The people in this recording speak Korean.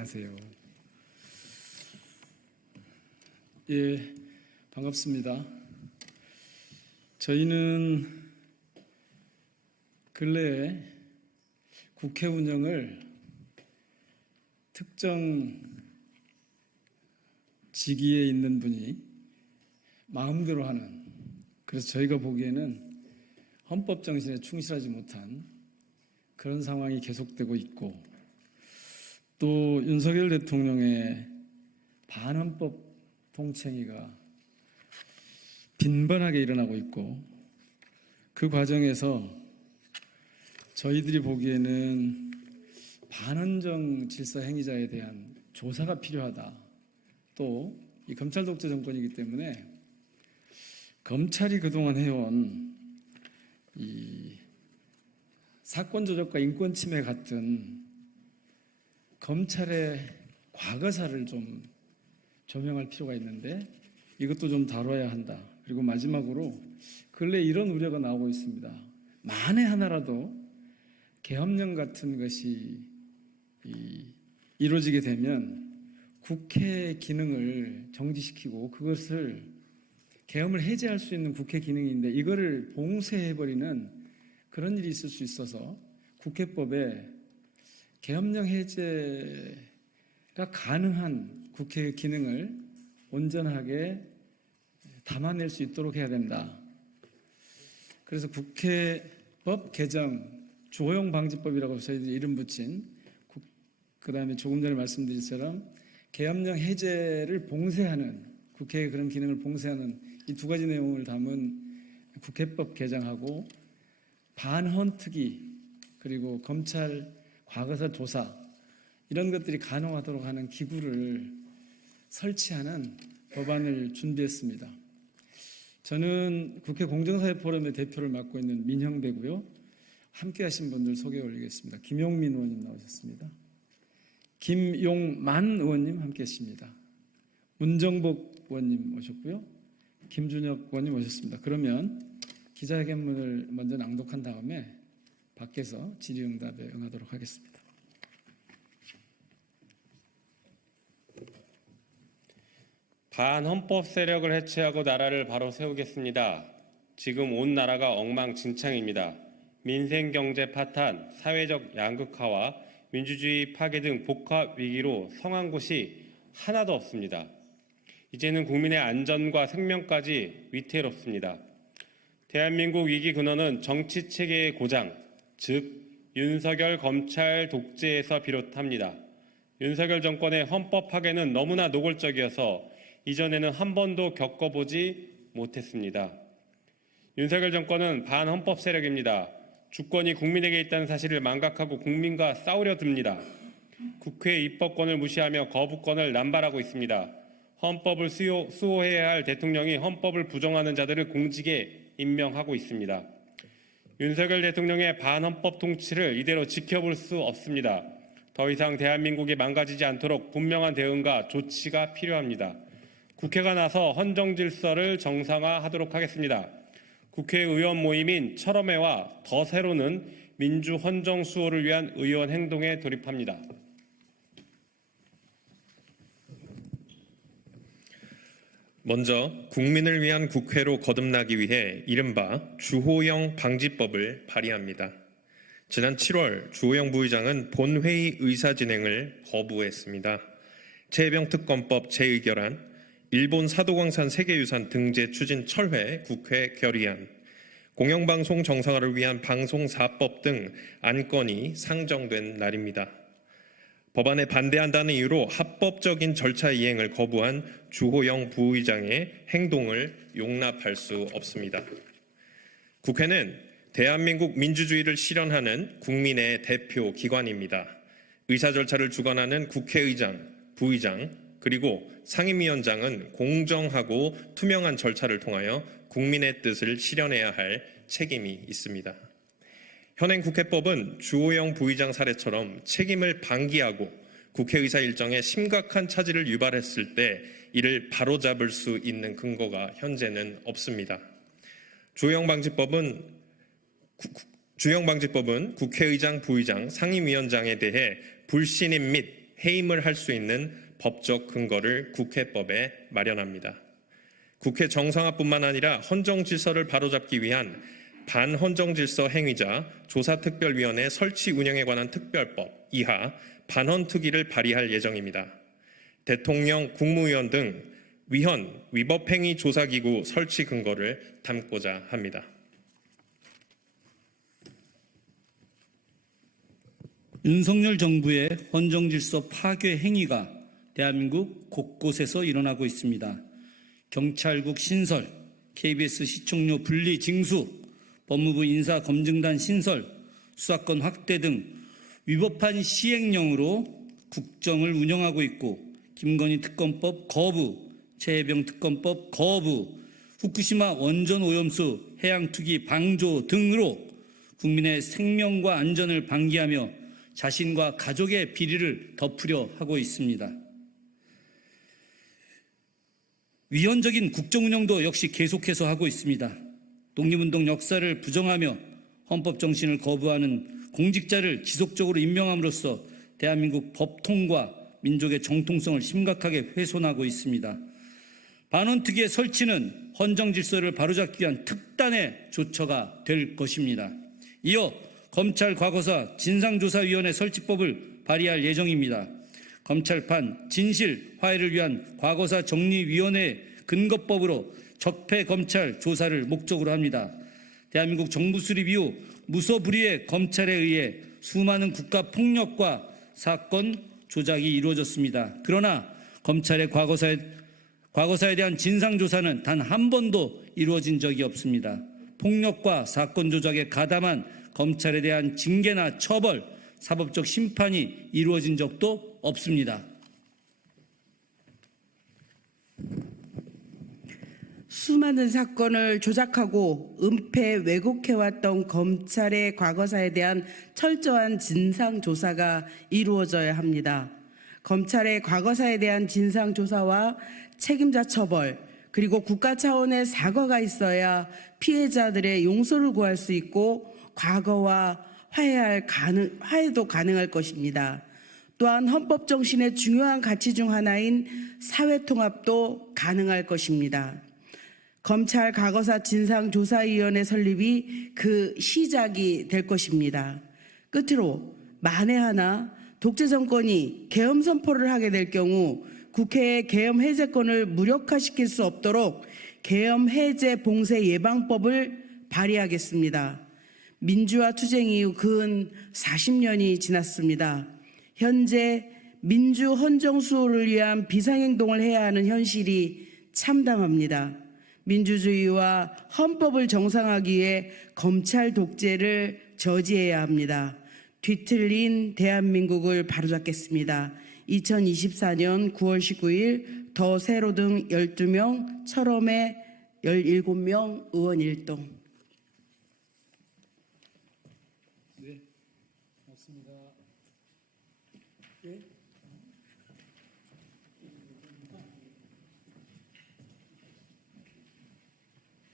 안녕하세요. 예, 반갑습니다. 저희는 근래에 국회 운영을 특정 직위에 있는 분이 마음대로 하는, 그래서 저희가 보기에는 헌법 정신에 충실하지 못한 그런 상황이 계속되고 있고, 또 윤석열 대통령의 반헌법 통행위가 빈번하게 일어나고 있고, 그 과정에서 저희들이 보기에는 반헌정 질서 행위자에 대한 조사가 필요하다. 또 이 검찰 독재 정권이기 때문에 검찰이 그동안 해온 이 사건 조작과 인권 침해 같은 검찰의 과거사를 좀 조명할 필요가 있는데, 이것도 좀 다뤄야 한다. 그리고 마지막으로 근래 이런 우려가 나오고 있습니다. 만에 하나라도 계엄령 같은 것이 이루어지게 되면 국회 기능을 정지시키고, 그것을 계엄을 해제할 수 있는 국회 기능인데 이거를 봉쇄해버리는 그런 일이 있을 수 있어서 국회법에 계엄령 해제가 가능한 국회의 기능을 온전하게 담아낼 수 있도록 해야 된다. 그래서 국회법 개정 주호영 방지법이라고 저희들이 이름 붙인, 그 다음에 조금 전에 말씀드린 것처럼 계엄령 해제를 봉쇄하는, 국회의 그런 기능을 봉쇄하는 이 두 가지 내용을 담은 국회법 개정하고, 반헌특위 그리고 검찰 과거사 조사 이런 것들이 가능하도록 하는 기구를 설치하는 법안을 준비했습니다. 저는 국회 공정사회 포럼의 대표를 맡고 있는 민형배고요. 함께 하신 분들 소개 올리겠습니다. 김용민 의원님 나오셨습니다. 김용만 의원님 함께 하십니다. 문정복 의원님 오셨고요. 김준혁 의원님 오셨습니다. 그러면 기자회견문을 먼저 낭독한 다음에 밖에서 질의응답에 응하도록 하겠습니다. 반헌법 세력을 해체하고 나라를 바로 세우겠습니다. 지금 온 나라가 엉망진창입니다. 민생 경제 파탄, 사회적 양극화와 민주주의 파괴 등 복합 위기로 성한 곳이 하나도 없습니다. 이제는 국민의 안전과 생명까지 위태롭습니다. 대한민국 위기 근원은 정치 체계의 고장, 즉 윤석열 검찰 독재에서 비롯합니다. 윤석열 정권의 헌법 파괴는 너무나 노골적이어서 이전에는 한 번도 겪어보지 못했습니다. 윤석열 정권은 반헌법 세력입니다. 주권이 국민에게 있다는 사실을 망각하고 국민과 싸우려 듭니다. 국회의 입법권을 무시하며 거부권을 남발하고 있습니다. 헌법을 수호해야 할 대통령이 헌법을 부정하는 자들을 공직에 임명하고 있습니다. 윤석열 대통령의 반헌법 통치를 이대로 지켜볼 수 없습니다. 더 이상 대한민국이 망가지지 않도록 분명한 대응과 조치가 필요합니다. 국회가 나서 헌정 질서를 정상화하도록 하겠습니다. 국회의원 모임인 철험회와 더 새로는 민주 헌정 수호를 위한 의원 행동에 돌입합니다. 먼저 국민을 위한 국회로 거듭나기 위해 이른바 주호영 방지법을 발의합니다. 지난 7월 주호영 부의장은 본회의 의사진행을 거부했습니다. 최혜병특검법 재의결안, 일본 사도광산 세계유산 등재 추진 철회 국회 결의안, 공영방송 정상화를 위한 방송사법 등 안건이 상정된 날입니다. 법안에 반대한다는 이유로 합법적인 절차 이행을 거부한 주호영 부의장의 행동을 용납할 수 없습니다. 국회는 대한민국 민주주의를 실현하는 국민의 대표 기관입니다. 의사 절차를 주관하는 국회의장, 부의장, 그리고 상임위원장은 공정하고 투명한 절차를 통하여 국민의 뜻을 실현해야 할 책임이 있습니다. 현행 국회법은 주호영 부의장 사례처럼 책임을 방기하고 국회의사 일정에 심각한 차질을 유발했을 때 이를 바로잡을 수 있는 근거가 현재는 없습니다. 주호영 방지법은 국회의장, 부의장, 상임위원장에 대해 불신임 및 해임을 할 수 있는 법적 근거를 국회법에 마련합니다. 국회 정상화뿐만 아니라 헌정질서를 바로잡기 위한 반헌정질서 행위자 조사특별위원회 설치 운영에 관한 특별법 이하 반헌특위를 발의할 예정입니다. 대통령, 국무위원 등 위헌, 위법행위 조사기구 설치 근거를 담고자 합니다. 윤석열 정부의 헌정질서 파괴 행위가 대한민국 곳곳에서 일어나고 있습니다. 경찰국 신설, KBS 시청료 분리 징수, 법무부 인사검증단 신설, 수사권 확대 등 위법한 시행령으로 국정을 운영하고 있고 김건희 특검법 거부, 최혜병 특검법 거부, 후쿠시마 원전 오염수 해양 투기 방조 등으로 국민의 생명과 안전을 방기하며 자신과 가족의 비리를 덮으려 하고 있습니다. 위헌적인 국정운영도 역시 계속해서 하고 있습니다. 독립운동 역사를 부정하며 헌법 정신을 거부하는 공직자를 지속적으로 임명함으로써 대한민국 법통과 민족의 정통성을 심각하게 훼손하고 있습니다. 반헌특위의 설치는 헌정질서를 바로잡기 위한 특단의 조처가 될 것입니다. 이어 검찰 과거사 진상조사위원회 설치법을 발의할 예정입니다. 검찰판 진실 화해를 위한 과거사 정리위원회 근거법으로 적폐 검찰 조사를 목적으로 합니다. 대한민국 정부 수립 이후 무소불위의 검찰에 의해 수많은 국가 폭력과 사건 조작이 이루어졌습니다. 그러나 검찰의 과거사에 대한 진상조사는 단 한 번도 이루어진 적이 없습니다. 폭력과 사건 조작에 가담한 검찰에 대한 징계나 처벌, 사법적 심판이 이루어진 적도 없습니다. 수많은 사건을 조작하고 은폐 왜곡해왔던 검찰의 과거사에 대한 철저한 진상조사가 이루어져야 합니다. 검찰의 과거사에 대한 진상조사와 책임자 처벌, 그리고 국가 차원의 사과가 있어야 피해자들의 용서를 구할 수 있고 과거와 화해도 가능할 것입니다. 또한 헌법 정신의 중요한 가치 중 하나인 사회통합도 가능할 것입니다. 검찰 과거사 진상조사위원회 설립이 그 시작이 될 것입니다. 끝으로 만에 하나 독재 정권이 계엄 선포를 하게 될 경우 국회의 계엄 해제권을 무력화시킬 수 없도록 계엄 해제 봉쇄 예방법을 발의하겠습니다. 민주화 투쟁 이후 근 40년이 지났습니다. 현재 민주 헌정 수호를 위한 비상행동을 해야 하는 현실이 참담합니다. 민주주의와 헌법을 정상화하기 위해 검찰 독재를 저지해야 합니다. 뒤틀린 대한민국을 바로잡겠습니다. 2024년 9월 19일 더 세로 등 12명, 철험의 17명, 의원 1동. 네, 고맙습니다. 예?